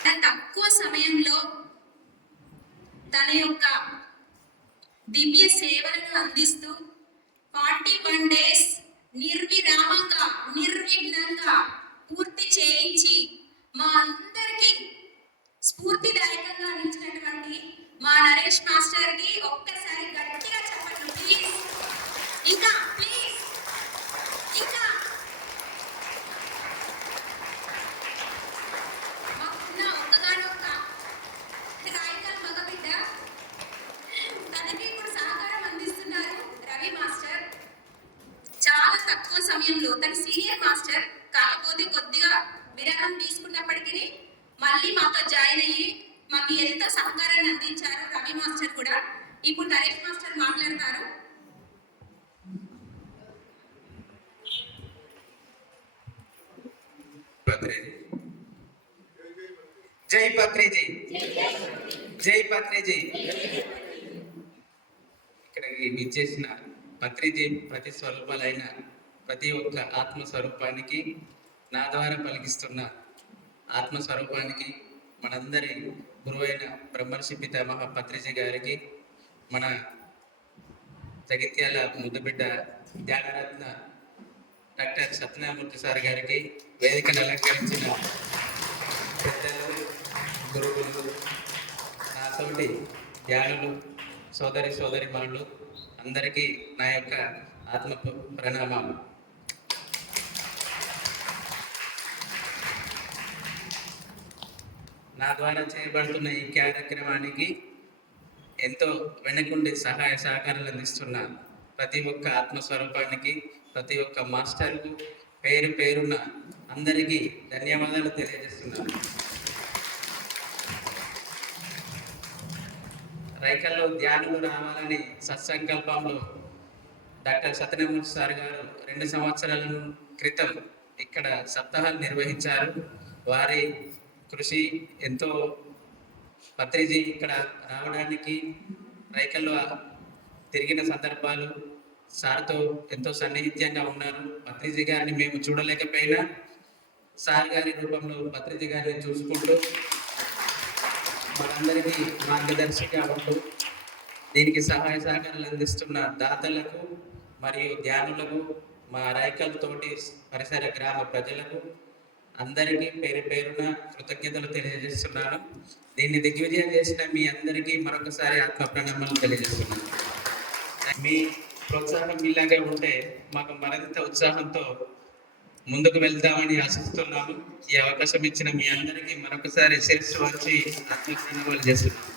తన తక్కువ సమయంలో తన యొక్క దివ్య సేవలను అందిస్తూ ఫార్టీ వన్ డేస్ నిర్విరామంగా నిర్విఘ్నంగా పూర్తి చేయించి మా అందరికీ స్ఫూర్తిదాయకంగా అందించినటువంటి మా నరేష్ మాస్టర్కి ఒక్కసారి గట్టిగా చెప్పండి ప్లీజ్ ఇంకా ప్లీజ్ ఇంకా మాకున్న ఒక్కగానొక్క రాయకల్ మగబిడ్డ తనకి ఇప్పుడు సహకారం అందిస్తున్నారు రవి మాస్టర్ చాలా తక్కువ సమయంలో తన సీనియర్ మాస్టర్ కాకపోతే కొద్దిగా విరామం తీసుకున్నప్పటికీ మళ్ళీ మాతో జాయిన్ అయ్యి మాకు ఎంతో సహకారాన్ని అందించారు రవి మాస్టర్ కూడా ఇప్పుడు నరేష్ మాస్టర్ మాట్లాడతారు పత్రేజీ జై పత్రేజీ జై. పత్రేజీ ఇక్కడికి విచ్చేసిన పత్రిజీ ప్రతి స్వరూపాలైన ప్రతి ఒక్క ఆత్మ స్వరూపానికి నా ద్వారా పలికిస్తున్న ఆత్మ స్వరూపానికి మనందరి గురువైన బ్రహ్మర్షి పితామహ పత్రిజీ గారికి మన జగిత్యాల ముద్దుబిడ్డ ధ్యానరత్న డాక్టర్ సత్యనారాయణమూర్తి సార్ గారికి వేదికను అలంకరించిన పెద్దలు గురువులు నాతోటి ధ్యానులు సోదరి సోదరి మనులు అందరికీ నా యొక్క ఆత్మ ప్రణామాలు. నా ద్వారా చేయబడుతున్న ఈ కార్యక్రమానికి ఎంతో వెనకుండి సహాయ సహకారాలు అందిస్తున్న ప్రతి ఒక్క ఆత్మస్వరూపానికి ప్రతి ఒక్క మాస్టర్కు పేరు పేరున అందరికీ ధన్యవాదాలు తెలియజేస్తున్నాను. రైకల్లో ధ్యానము రావాలని సత్సంకల్పంలో డాక్టర్ సత్యనారాయణ సార్ గారు రెండు సంవత్సరాల క్రితం ఇక్కడ సప్తాహాలు నిర్వహించారు. వారి కృషి ఎంతో పత్రిజీ ఇక్కడ రావడానికి రైకల్లో తిరిగిన సందర్భాలు సార్తో ఎంతో సన్నిహిత్యంగా ఉన్నారు. పత్రిజీ గారిని మేము చూడలేకపోయినా సార్ గారి రూపంలో పత్రిజీ గారిని చూసుకుంటూ మనందరికీ మార్గదర్శిగా ఉంటూ దీనికి సహాయ సహకారాలు అందిస్తున్న దాతలకు మరియు ధ్యానులకు మా రైకల్ తోటి పరిసర గ్రామ ప్రజలకు అందరికీ పేరు పేరున కృతజ్ఞతలు తెలియజేస్తున్నాను. దీన్ని దిగ్విజయం చేసిన మీ అందరికీ మరొకసారి ఆత్మ ప్రణామాలు తెలియజేస్తున్నాను. మీ ప్రోత్సాహం ఇలాగే ఉంటే మాకు మరింత ఉత్సాహంతో ముందుకు వెళ్తామని ఆశిస్తున్నాము ఈ అవకాశం ఇచ్చిన మీ అందరికీ మరొకసారి శిరస్సు వచ్చి ఆత్మ ప్రణామాలు చేస్తున్నాను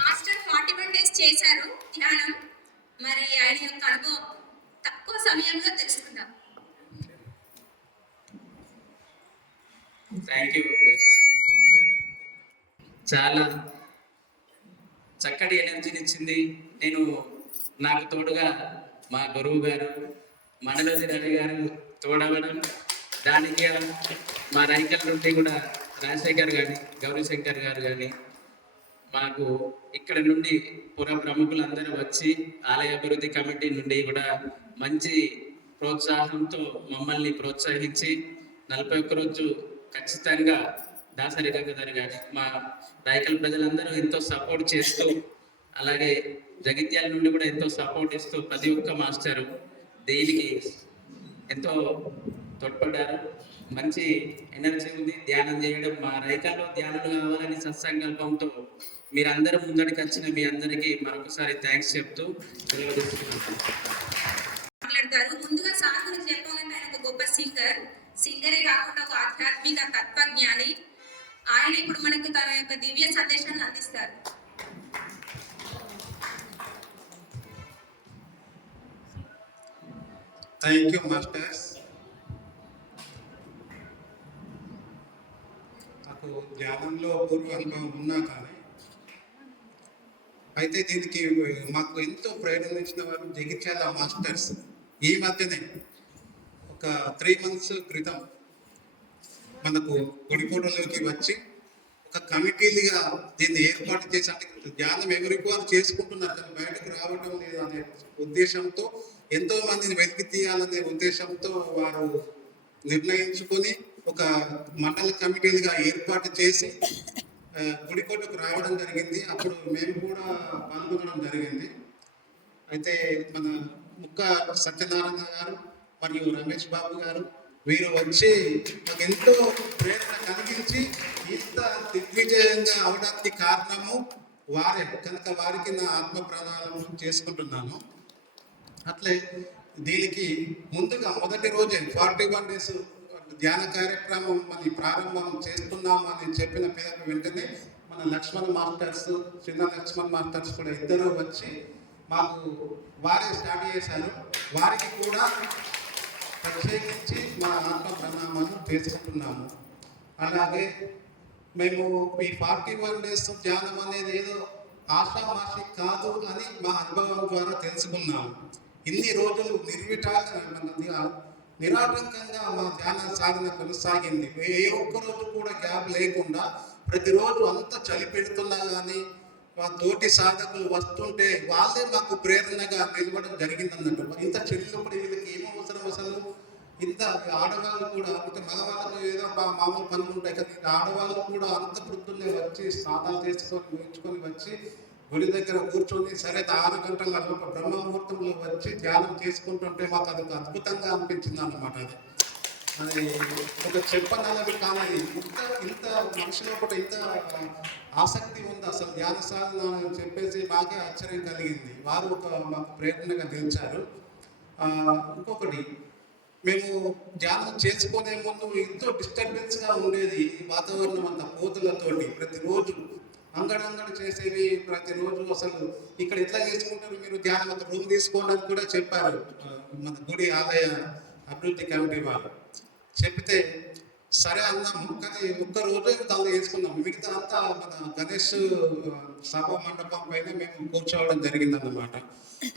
మాస్టర్ ఫార్టీ వన్ డేస్ చేశారు ధ్యానం. మరి ఆయన యొక్క అనుభవం తక్కువ సమయంలో తెలుసుకుందాం. థ్యాంక్ యూ చాలా చక్కటి ఎనర్జీని ఇచ్చింది. నేను నాకు తోడుగా మా గురువు గారు రవి గారు తోడవడం దానికి మా రైకల నుండి కూడా రాజశేఖర్ గారి గౌరీశంకర్ గారు కానీ మాకు ఇక్కడ నుండి పుర ప్రముఖులందరూ వచ్చి ఆలయ అభివృద్ధి కమిటీ నుండి కూడా మంచి ప్రోత్సాహంతో మమ్మల్ని ప్రోత్సహించి నలభై ఒక్క రోజు ఖచ్చితంగా దాసరి గంగాధర్ గారి మా రాయకల్ ప్రజలందరూ ఎంతో సపోర్ట్ చేస్తూ అలాగే జగిత్యాల నుండి కూడా ఎంతో సపోర్ట్ ఇస్తూ ప్రతి ఒక్క మాస్టరు దీనికి ఎంతో తోడ్పడ్డారు. మంచి ఎనర్జీ ఉంది. ధ్యానం చేయడం మా రైతాల్లో ధ్యానాలు కావాలని సత్సంకల్పంతో మీరందరూ ముందడికి వచ్చిన మీ అందరికీ మరొకసారి థ్యాంక్స్ చెప్తూ మాట్లాడతారు. ముందుగా సార్ గురించి చెప్పాలంటే ఆయన ఒక గొప్ప సింగర్. సింగరే కాకుండా ఒక ఆధ్యాత్మిక తత్వజ్ఞాని. ఆయన ఇప్పుడు మనకు తన యొక్క దివ్య సందేశాన్ని అందిస్తారు. థ్యాంక్ యూ మాస్టర్స్ నాకు ధ్యానంలో పూర్వ అనుభవం ఉన్నా కానీ అయితే దీనికి మాకు ఎంతో ప్రయత్నించిన వారు జగిత్యాల మాస్టర్స్. ఈ మధ్యనే ఒక త్రీ మంత్స్ క్రితం మనకు గుడిపూడలోకి వచ్చి ఒక కమిటీలుగా దీన్ని ఏర్పాటు చేసి అంటే ధ్యానం ఎవరికి వారు చేసుకుంటున్నారు. కానీ బయటకు రావడం లేదు అనే ఉద్దేశంతో ఎంతో మందిని వెతికి తీయాలనే ఉద్దేశంతో వారు నిర్ణయించుకొని ఒక మండల కమిటీలుగా ఏర్పాటు చేసి గుడికోటకు రావడం జరిగింది. అప్పుడు మేము కూడా పాల్గొనడం జరిగింది. అయితే మన ముక్క సత్యనారాయణ గారు మరియు రమేష్ బాబు గారు వీరు వచ్చి మాకు ఎంతో ప్రేరణ కలిగించి ఇంత దిగ్విజయంగా అవడానికి కారణము వారే కనుక వారికి నా ఆత్మ ప్రణాళం చేసుకుంటున్నాను. అట్లే దీనికి ముందుగా మొదటి రోజే ఫార్టీ వన్ డేస్ ధ్యాన కార్యక్రమం మరి ప్రారంభం చేస్తున్నాము అని చెప్పిన పేరు వెంటనే మన లక్ష్మణ్ మాస్టర్స్ చిన్న లక్ష్మణ్ మాస్టర్స్ కూడా ఇద్దరు వచ్చి మాకు వారే స్టార్ట్ చేశారు. వారికి కూడా ప్రత్యేకించి మా ఆత్మ ప్రణామాలు చేసుకుంటున్నాము. అలాగే మేము ఈ ఫార్టీ వన్ డేస్ ధ్యానం అనేది ఏదో ఆషామాషి కాదు అని మా అనుభవం ద్వారా తెలుసుకున్నాము. ఇన్ని రోజులు నిర్విటాక నిరాటంకంగా మా ధ్యాన సాధన కొనసాగింది. ఏ ఒక్క రోజు కూడా గ్యాప్ లేకుండా ప్రతిరోజు అంత చలి పెడుతున్నా కానీ మా తోటి సాధకులు వస్తుంటే వాళ్ళే మాకు ప్రేరణగా నిలవడం జరిగింది అన్నట్టు ఇంత చెల్లినప్పుడు వీళ్ళకి ఏమో అవసరం అసలు? ఇంత ఆడవాళ్ళు కూడా అంటే మగవాళ్ళకు ఏదో మా- మామూలు పనులు ఉంటాయి కదా ఆడవాళ్ళు కూడా అంత వృద్ధుల్ని వచ్చి స్నానాలు చేసుకొని ఊహించుకొని వచ్చి గుడి దగ్గర కూర్చొని సరే ఆరు గంటల బ్రహ్మ ముహూర్తంలో వచ్చి ధ్యానం చేసుకుంటుంటే మాకు అది ఒక అద్భుతంగా అనిపించింది అన్నమాట అది. అది ఒక చెప్పనలవి కానది ఇంత ఇంత మనిషిలో కూడా ఇంత ఆసక్తి ఉంది అసలు ధ్యాన సాధన అని చెప్పేసి బాగా ఆశ్చర్యం కలిగింది. వారు ఒక మాకు ప్రేరణగా నిలిచారు. ఇంకొకటి మేము ధ్యానం చేసుకునే ముందు ఎంతో డిస్టర్బెన్స్గా ఉండేది ఈ వాతావరణం అంతా కోతులతోటి ప్రతిరోజు. అంగడంగడి చేసేవి ప్రతిరోజు అసలు ఇక్కడ ఎట్లా చేసుకుంటారు మీరు? ధ్యానం ఒక రూమ్ తీసుకోండి అని కూడా చెప్పారు. మన గుడి ఆలయ అభివృద్ధి కమిటీ వాళ్ళు. చెప్తే సరే అన్నాము కానీ ఒక్క రోజే దాన్ని వేసుకున్నాం. మిగతా అంతా మన గణేష్ సభా మండపం పైన మేము కూర్చోవడం జరిగిందన్నమాట.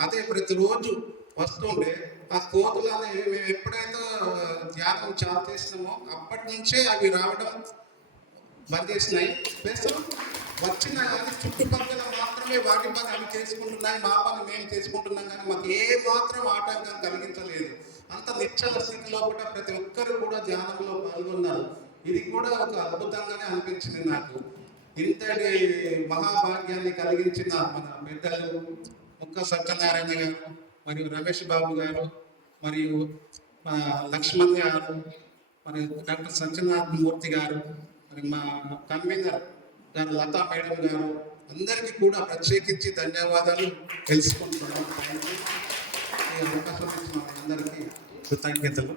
అదే ప్రతిరోజు వస్తుండే ఆ కోతులని మేము ఎప్పుడైతే ధ్యానం చాలు అప్పటి నుంచే అవి రావడం బంద్ చేసినాయి ప్లస్ వచ్చిన కానీ చుట్టుపక్కల మాత్రమే వాటి పని అవి చేసుకుంటున్నాయి మా పని మేము చేసుకుంటున్నాం కానీ మాకు ఏ మాత్రం ఆటంకం కలిగించలేదు. అంత నిశ్చల స్థితిలో కూడా ప్రతి ఒక్కరు కూడా ధ్యానంలో పాల్గొన్నారు. ఇది కూడా ఒక అద్భుతంగానే అనిపించింది నాకు. ఇంతటి మహాభాగ్యాన్ని కలిగించిన మన పెద్దలు ముక్క సత్యనారాయణ గారు మరియు రమేష్ బాబు గారు మరియు మా లక్ష్మణ్ గారు మరి డాక్టర్ సత్యనారాయణ మూర్తి గారు మరి మా కన్వీనర్ గారు లతా మేడం గారు అందరికీ కూడా ప్రత్యేకించి ధన్యవాదాలు తెలుసుకుంటున్నాం థ్యాంక్ యూ ఈ అవకాశం ఇచ్చిన అందరికీ కృతజ్ఞతలు.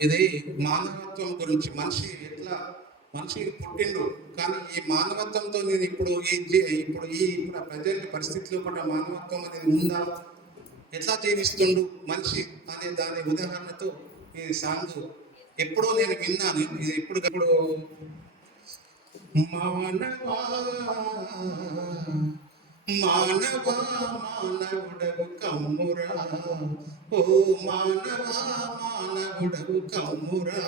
ఇది మానవత్వం గురించి మనిషి ఎట్లా మనిషి పుట్టిండు కానీ ఈ మానవత్వంతో నేను ఇప్పుడు ఈ ఇప్పుడు ఈ ఇప్పుడు ప్రజెంట్ పరిస్థితిలో కూడా మానవత్వం అనేది ఉందా? ఎట్లా జీవిస్తుండు మనిషి అనే దాని ఉదాహరణతో ఈ సాంగ్ ఎప్పుడో నేను విన్నాను. ఇది ఎప్పటికప్పుడు మానవా మానవా మానవుడవు కమ్మురా. ఓ మానవా మానవుడవు కమ్మురా.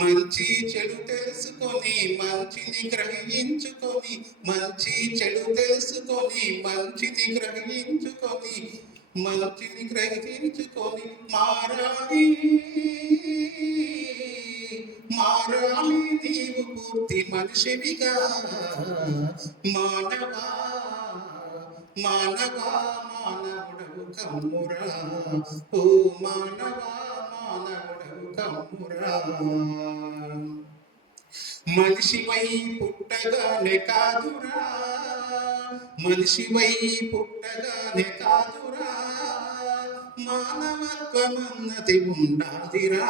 మంచి చెడు తెలుసుకొని మంచిని గ్రహించుకొని మంచి చెడు తెలుసుకొని మంచిని గ్రహించుకొని మంచిని గ్రహించుకొని మారాలి. మారాలి నీవు పూర్తి మనిషివిగా మానవా మానవా మానవుడవు కమ్మురా. ఓ మానవా మానవుడవు కమ్మురా. మనిషివై పుట్టగానే కాదురా. మనిషివై పుట్టగానే కాదురా. మానవత్వమన్నది ఉండాలిరా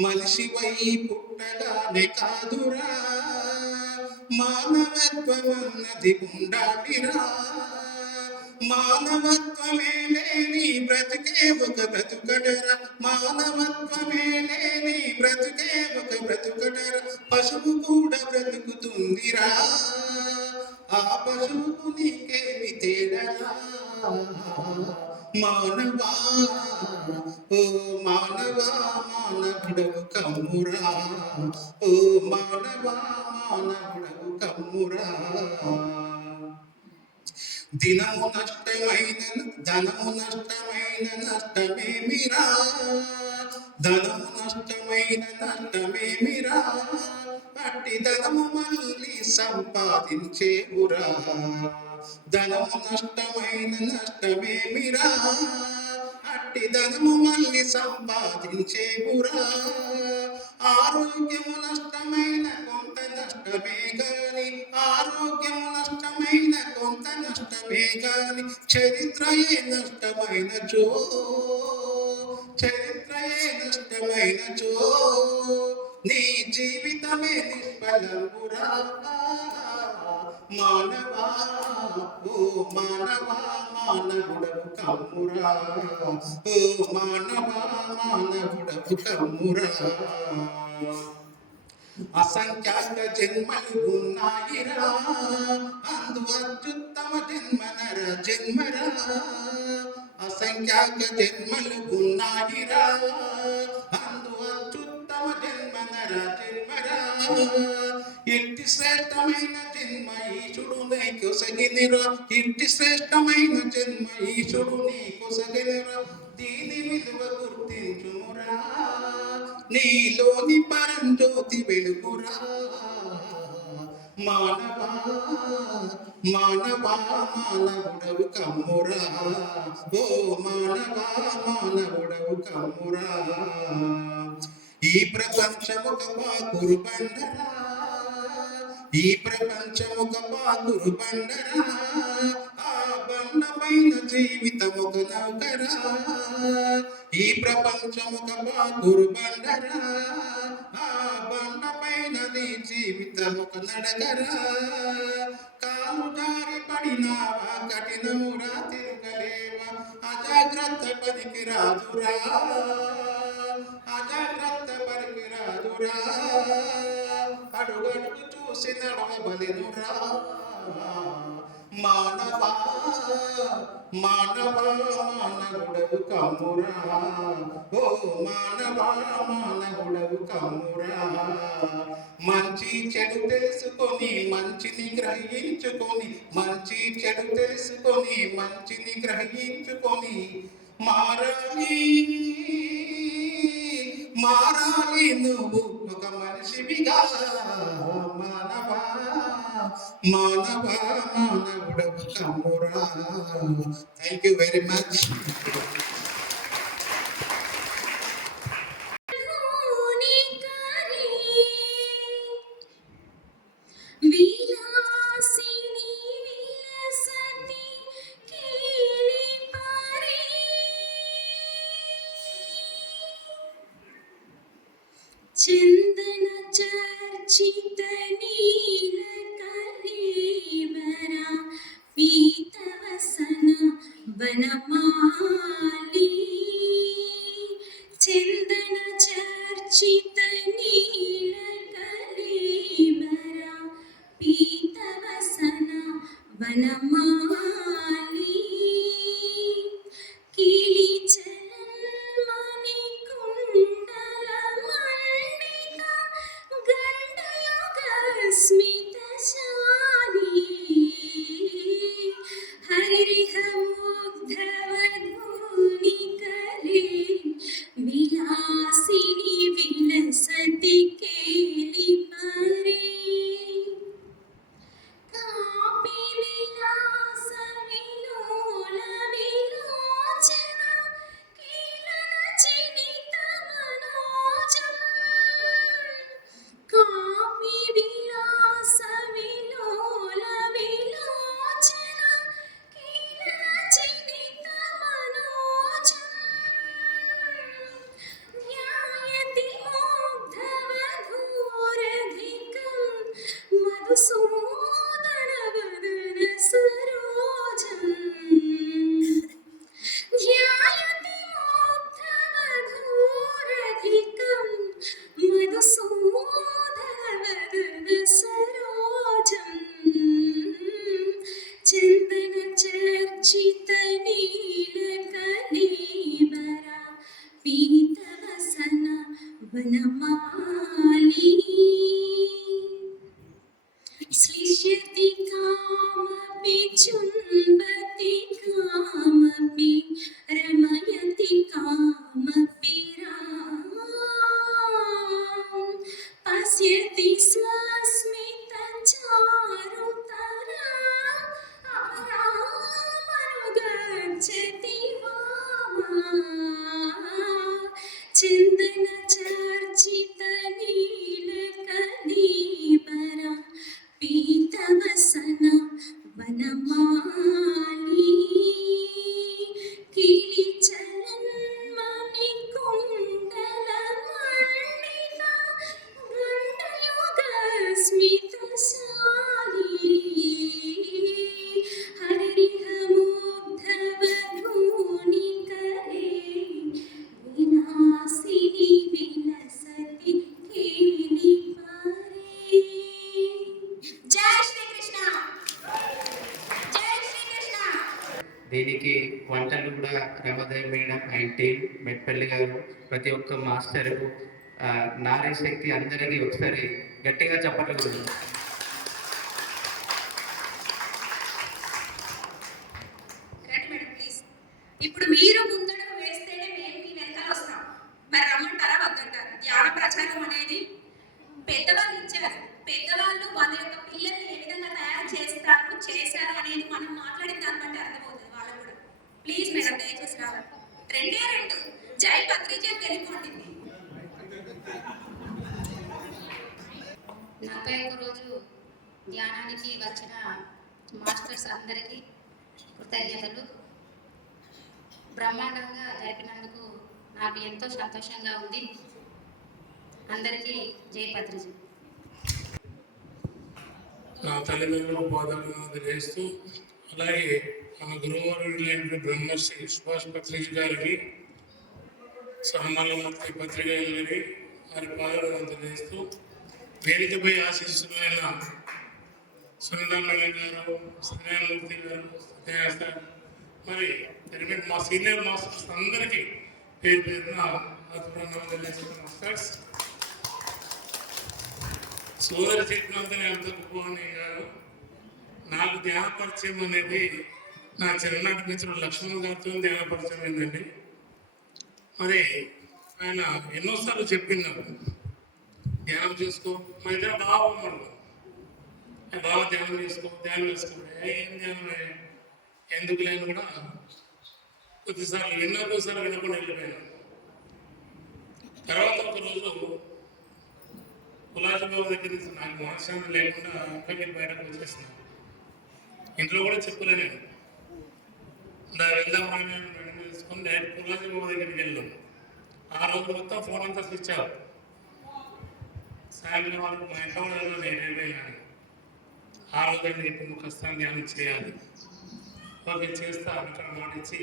మనిషివై పుట్టగానే కాదురా. మానవత్వమన్నది ఉండాలిరా. మానవత్వమే లేని బ్రతికే ఒక బ్రతుకడరా మానవత్వమే లేని బ్రతికే ఒక బ్రతుకడరా పశువు కూడా బ్రతుకుతుందిరా. ఆ పశువుకు నీకేమి తేడరా మానవా ఓ మానవా మానవుడవు కమ్మురా. ఓ మానవా మానవుడవు కమ్మురా. దినము నష్టమైన ధనము నష్టమైన నష్టమేమిరా? ధనము నష్టమైన నష్టమేమిరా? అట్టి ధనము మళ్ళీ సంపాదించేవురా. ధనము నష్టమైన నష్టమేమిరా? అట్టి ధనము మళ్ళీ సంపాదించేవురా ఆరోగ్యము నష్టమైన కొంత నష్టమే కాని ఆరోగ్యము నష్టమైన కొంత నష్టమే కాని చరిత్రయే నష్టమైన చో చరిత్రయే నష్టమైన చో. నీ జీవితమే నిష్ఫలమురా మానవా ఓ మానవా మానవుడవు కమ్మురా ఓ మానవా మానవుడవు కమ్మురా అసంఖ్యాక జన్మలు ఉన్నాయిరా అందు అత్యుత్తమ జన్మనర జన్మరా అసంఖ్యాక జన్మలు ఉన్నాయిరా అందు అత్యుత్తమ జన్మనర జన్మరా ఇట్టి శ్రేష్టమైన జన్మ ఈశుడు నీ కొసగినిరా ఇంటి శ్రేష్టమైన జన్మ ఈశుడు నీ కొసగినిరా దీని విలువ గుర్తించుమురా నీలోని పరంజ్యోతి వెలుగురా. మానవా మానవా మానవుడవు కమ్మురా. ఓ మానవా మానవుడవు కమ్మురా. ఈ ప్రపంచముక పాకురు బండరా. ఈ ప్రపంచం ఒక పాతురు బండరా ఆ బండపైన జీవితముక నౌకరా. ఈ ప్రపంచం ఒక పాతురు బండరా ఆ బండపైన నీ జీవితముక నడగరా కాలు దారి పడినావా కఠినమురా తిరగలేవా అజాగ్రత్త పనికి రాదురా అజాగ్రత్త పనికి రాదురా అడుగడుగు చూసి నడవబలెనురా మానవా మానవా మానవుడవు కమ్మురా ఓ మానవా మానవుడవు కమ్మురా మంచి చెడు తెలుసుకొని మంచిని గ్రహించుకొని మంచి చెడు తెలుసుకొని మంచిని గ్రహించుకొని మారాలి మారాలి నువ్వు ఒక మనిషివిగా మానవా మానవా మానవుడవు కమ్మురా థ్యాంక్ యూ వెరీ మచ్ ചന്ദന ചർച്ചി পিছন మెట్పల్లి ప్రతి ఒక్క మాస్టర్ నారీ శక్తి అందరికీ ఒకసారి గట్టిగా చప్పట్లు కొడుతుంది రండి మేడం ప్లీజ్ ఇప్పుడు మీరు ముందడుగు వేస్తేనే మేము మీ వెనకాల వస్తాం మరి రమ్మంటారా వద్దంటారా ధ్యాన ప్రచారం అనేది పెద్దవాళ్ళు ఇచ్చారు పెద్దవాళ్ళు వాళ్ళ యొక్క పిల్లల్ని ఏ విధంగా తయారు చేస్తారు చేశారు అనేది మనం మాట్లాడిన దాన్ని బట్టి అర్థమవుతుంది వాళ్ళకు కూడా ప్లీజ్ మేడం దయచేసి రావాలి రెండే రెండు జై వెళ్ళిపోండి నలభై ఒక్క రోజు ధ్యానానికి వచ్చిన మాస్టర్స్ అందరికీ కృతజ్ఞతలు. బ్రహ్మాండంగా జరిపినందుకు నాకు ఎంతో సంతోషంగా ఉంది. అందరికీ జయపత్రిజీ నా తల్లిదండ్రుల పాదాలను చేస్తూ అలాగే మన గురువారు బ్రహ్మశ్రీ సుభాష్ పత్రిక గారికి సన్మానమూర్తి పత్రిక వారి పాదాలను తెలియజేస్తూ వేదికపై ఆశీస్సులైన సునీతామణి గారు సత్యనారాయణమూర్తి గారు సత్యనారాయణ సార్ మరి పిరమిడ్ మా సీనియర్ మాస్టర్స్ అందరికీ పేరు పేరున మాస్టర్స్ సోదరి చైతన్యంతో ఎంత గొప్పని గారు నాకు ధ్యాన అనేది నా చిన్ననాటి మిత్రుడు లక్ష్మణ్ గారితో ధ్యాన ఏంటండి మరి ఆయన ఎన్నోసార్లు చెప్పినారు ధ్యానం చేసుకో. మా ఇద్దరు బాగా ఉన్నాడు బాగా ధ్యానం చేసుకో ధ్యానం చేసుకో. ఏం ధ్యానం ఎందుకు లేని కూడా కొద్దిసార్లు విన్నా కొద్దిసార్లు వినకుండా వెళ్ళిపోయాను. తర్వాత ఒక రోజు కులాజబాబు దగ్గర నుంచి నాకు మనశ్శాంతి లేకుండా ఇంట్లోకి బయటకు వచ్చేసిన. ఇంట్లో కూడా చెప్పలే నేను. వెళ్దాం వెళ్దామని నేను డైరెక్ట్ కులాజబాబు దగ్గరికి వెళ్ళాం. ఆ రోజు మొత్తం ఫోన్ అంతా స్విచ్ ఆఫ్ సాయంత్రం వరకు మా ఇంట్లో కూడా వెళ్ళాను నేను వెళ్ళాను ఆ రోజు అయితే ఇప్పుడు నువ్వు ధ్యానం చేయాలి. ఓకే చేస్తా అక్కడ మాట ఇచ్చి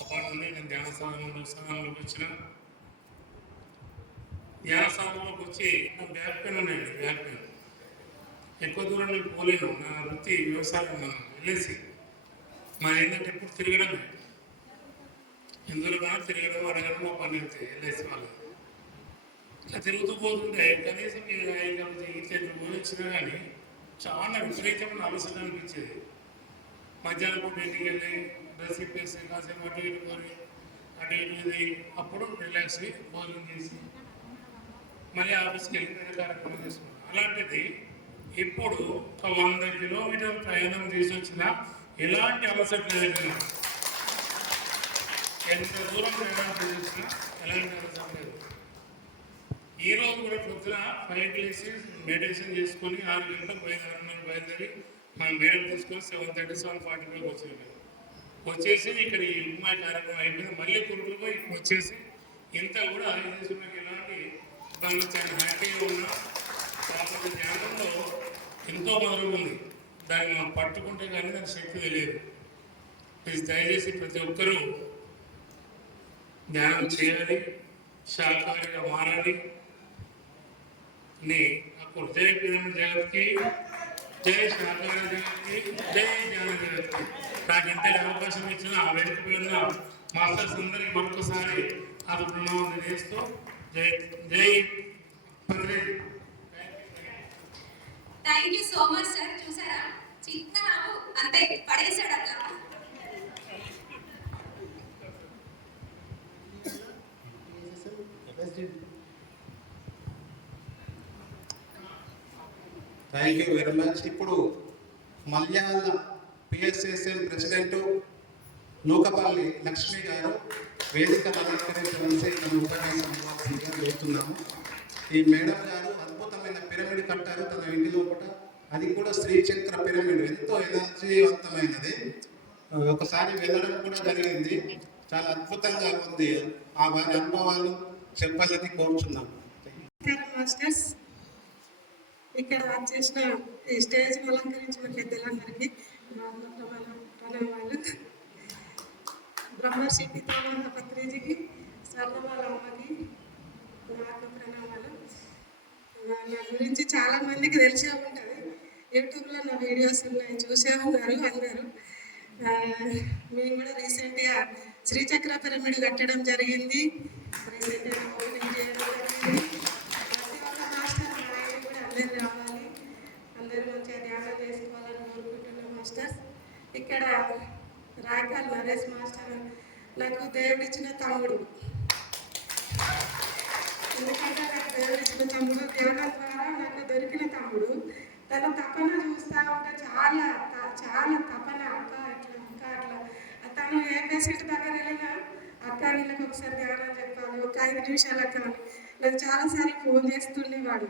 అప్పటి నుండి నేను ధ్యాన సాధనలో సాధనలోకి వచ్చిన. ధ్యాన సాధనలోకి వచ్చి నా బ్యాక్ పెయిన్ ఉన్నాయండి బ్యాక్ పెయిన్. ఎక్కువ దూరం నేను పోలేను. నా వృత్తి వ్యవసాయం వెళ్ళేసి మా ఏంటంటే ఎప్పుడు తిరగడమే ఎందులో దాకా తిరగడం అడగడం పని అంతే వెళ్ళేసి వాళ్ళు ఇట్లా తిరుగుతూ పోతుంటే కనీసం మీరు ఇట్లా పోయి కానీ చాలా విపరీతమైన ఆలోచన అనిపించేది. మధ్యాహ్నం పూట ఇంటికి వెళ్ళి డ్రెస్ ఇప్పేసి కాసేపు అటు ఇటు కొని అటు ఇటు ఇది అప్పుడు రిలాక్స్ అయ్యి భోజనం చేసి మళ్ళీ ఆఫీస్కి వెళ్ళి కార్యక్రమం చేసుకున్నాం. అలాంటిది ఇప్పుడు ఒక వంద కిలోమీటర్ల ప్రయాణం చేసి వచ్చిన ఎలాంటి అలసట లేదు ఎంత దూరం ప్రయాణం చేసి ఎలాంటి అర్థం లేదు. ఈ రోజు కూడా పొద్దున ఫైవ్ లేసి మెడిటేషన్ చేసుకొని ఆరు గంటలకు బయలుదేరి బయలుదేరి మనం మేడం తీసుకొని seven thirty seven forty five వచ్చేది వచ్చేసి ఇక్కడ ఈ ఉమ్మాయి కార్యక్రమం అయిపోయింది. మళ్ళీ కురుకులుగా ఇక్కడ వచ్చేసి ఇంత కూడా ఈ దేశంలో ఎలాంటి దానిలో చాలా హ్యాపీగా ఉన్నా. కాకపోతే ధ్యానంలో ఎంతో మధురం ఉంది. దాన్ని మనం పట్టుకుంటే కానీ దాని శక్తి తెలియదు. ప్లీజ్ దయచేసి ప్రతి ఒక్కరూ ధ్యానం చేయాలి శాకాహారిగా మారాలి. నీ అప్పుడు జయ పిరమిడ్ జగత్కి జయ శాకాహార జగత్కి జయ జ్ఞాన జగత్కి నాకు ఇంత అవకాశం ఇచ్చిన ఆ వేదిక ఉన్న మాస్టర్స్ అందరికీ మరొకసారి అది ప్రణామం తెలియజేస్తూ జై జై thank you so much sir చూసారా? చిన్న అంతే పడేశాడు అట్లా థ్యాంక్ యూ వెరీ మచ్ ఇప్పుడు మలయాళ పిఎస్ఎస్ఎం ప్రెసిడెంట్ నూకపల్లి లక్ష్మి గారు వేదిక అలంకరించవలసి మనం ఉపన్యాసం ఇవ్వాల్సిందిగా కోరుతున్నాము ఈ మేడం గారు అద్భుతమైన పిరమిడ్ కట్టారు తన ఇంటి లోపల. అది కూడా శ్రీచక్ర పిరమిడ్. ఎంతో ఎనర్జీవంతమైనది ఒకసారి వెళ్ళడం కూడా జరిగింది. చాలా అద్భుతంగా ఉంది ఆ వారి అనుభవాలు. చెప్పాలని కోరుచున్నాం. మాస్టర్స్ ఇక్కడ వచ్చేసిన ఈ స్టేజ్ అలంకరించిన పెద్దలందరికీ నా ప్రణామాలు బ్రహ్మర్షి పితామహ పత్రిజీకి స్వర్ణమాల అమ్మకి నాకు ప్రణామాలు నా గురించి చాలా మందికి తెలిసే ఉంటుంది. యూట్యూబ్లో నా వీడియోస్ ఉన్నాయి చూసే ఉన్నారు అందరూ. మేము కూడా రీసెంట్గా శ్రీచక్ర పిరమిడ్ కట్టడం జరిగింది. ప్రతి ఒక్క మాస్టర్ అందరు మంచిగా ధ్యానం చేసుకోవాలని మాస్టర్స్ ఇక్కడ రాకాల్ నరేష్ మాస్టర్ నాకు దేవుడిచ్చిన తమ్ముడు ఎందుకంటే నాకు దేవుడిచ్చిన తమ్ముడు ధ్యానం ద్వారా నాకు దొరికిన తమ్ముడు తన తపన చూస్తా ఉంటే చాలా చాలా తపన అక్క అట్లా అక్క అట్లా. తను ఏ పేషెంట్ దగ్గర వెళ్ళినా అక్క వీళ్ళకి ఒకసారి ధ్యానం చెప్పాలి ఒక ఐదు నిమిషాలు అక్క అని. నాకు చాలాసార్లు ఫోన్ చేస్తుండేవాడు.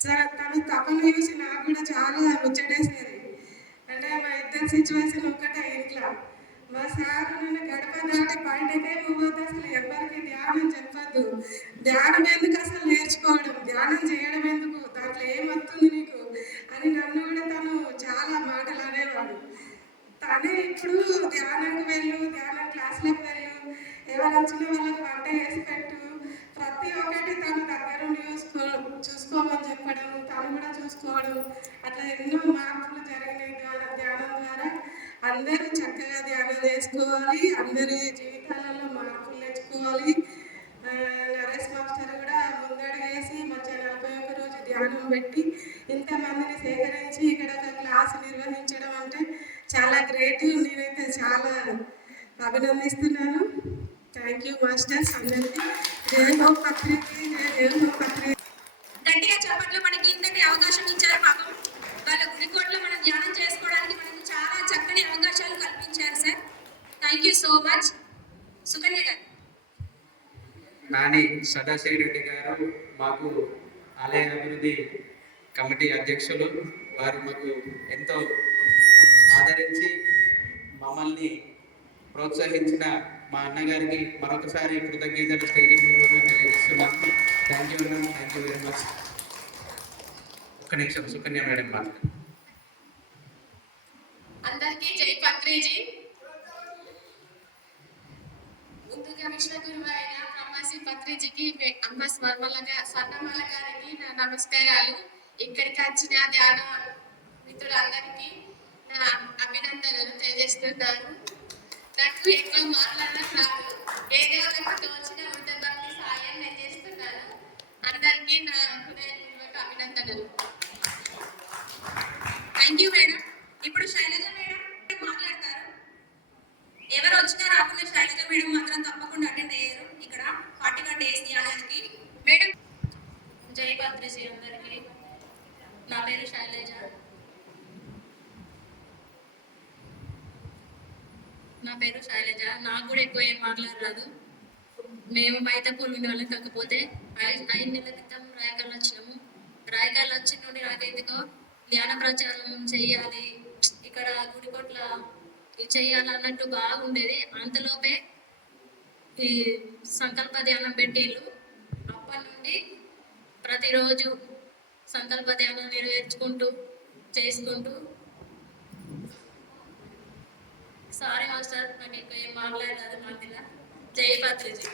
సరే తను తపన చూసి నాకు కూడా చాలా ముచ్చటేసేది. అంటే మా ఇద్దరు సిచ్యువేషన్ ఒక్కటే ఇంట్లో. మా సార్ నన్ను గడప దాటి బయటకే పోవద్దు అసలు ఎవరికి ధ్యానం చెప్పద్దు. ధ్యానం ఎందుకు అసలు నేర్చుకోవడం? ధ్యానం చేయడం ఎందుకు? దాంట్లో ఏమొస్తుంది నీకు? అని నన్ను కూడా తను చాలా మాటలు అనేవాడు తనే ఇప్పుడు ధ్యానంకి వెళ్ళు ధ్యానం క్లాసులకు వెళ్ళు ఎవరు వాళ్ళకి వంట చేసి పెట్టు. ప్రతి ఒక్కటి తను దగ్గరుండి చూసుకో చూసుకోమని చెప్పడం తను కూడా చూసుకోవడం. అట్లా ఎన్నో మార్పులు జరిగినాయి ధ్యాన ధ్యానం ద్వారా. అందరూ చక్కగా ధ్యానం చేసుకోవాలి. అందరి జీవితాలలో మార్పులు తెచ్చుకోవాలి నరేష్ మాస్టర్ కూడా ముందడుగేసి మధ్య నలభై ఒక్క రోజు ధ్యానం పెట్టి ఇంతమందిని సేకరించి ఇక్కడ ఒక క్లాస్ నిర్వహించడం అంటే చాలా గ్రేట్. నేనైతే చాలా అభినందిస్తున్నాను. థ్యాంక్ యూ మాస్టర్స్ అందరికీ జయ జయ గట్టిగా చెప్పట్లు మనకి ఇంతటి అవకాశం ఇచ్చారు పాపం. వాళ్ళ గుడికోట్లో మనం ధ్యానం చేసుకోవడానికి మనకి చాలా చక్కని అవకాశాలు కల్పించారు sir. Thank you so much Sukanya గారు. నాని సదాశివ రెడ్డి గారు మాకు ఆలయ అభివృద్ధి కమిటీ అధ్యక్షులు. వారు మాకు ఎంతో ఆదరించి మమ్మల్ని ప్రోత్సహించిన మా అన్నగారికి మరొకసారి కృతజ్ఞతలు స్టేజ్ తెలియజేస్తున్నాను. థ్యాంక్ యూ అన్న థ్యాంక్ యూ వెరీ మచ్ ఒక్క నిమిషం సుకన్య మేడం మాట్లాడు. అందరికీ జై పత్రిజీ. ముందుగా విష్ణు గురువు అయిన బ్రహ్మశ్రీ పత్రిజీకి అమ్మ స్వర్మల స్వర్ణమాల గారికి నా నమస్కారాలు. ఇక్కడికి వచ్చిన ధ్యాన మిత్రులందరికీ నా అభినందనలు తెలియజేస్తున్నాను. నాకు ఎక్కువ మాట్లాడడం రాదు ఏదో నాకు తోచిన వృద్ధభక్తి సాయం నేను చేస్తున్నాను. అందరికీ నా హృదయపూర్వక అభినందనలు. థ్యాంక్ యూ మేడం ఇప్పుడు శైలజ మేడం మాట్లాడతారు? ఎవరు వచ్చినా రాకుండా శైలజ మేడం మాత్రం తప్పకుండా అటెండ్ అయ్యారు. ఇక్కడ ఫార్టీ వన్ డేస్ ధ్యానానికి మేడం. జై భద్రజీ అందరికీ. నా పేరు శైలజ. నా పేరు శైలజ. నాకు కూడా ఎక్కువ ఏం మాట్లాడరాదు. మేము బయట కూలి వాళ్ళం కాకపోతే ఐదు నెలల క్రితం రాయకాలు వచ్చినాము. రాయకాలు వచ్చిన నుండి నాకెందుకో ధ్యాన ప్రచారం చెయ్యాలి ఇక్కడ గుడికొట్ల ఇది చెయ్యాలన్నట్టు బాగుండేది. అంతలోపే ఈ సంకల్ప ధ్యానం పెట్టిళ్ళు. అప్పటి నుండి ప్రతిరోజు సంకల్ప ధ్యానం నెరవేర్చుకుంటూ చేసుకుంటూ సారీ మాస్టర్ నాకు ఎక్కువ ఏం మాట్లాడలేదు మధ్యలో జై పత్రిజీ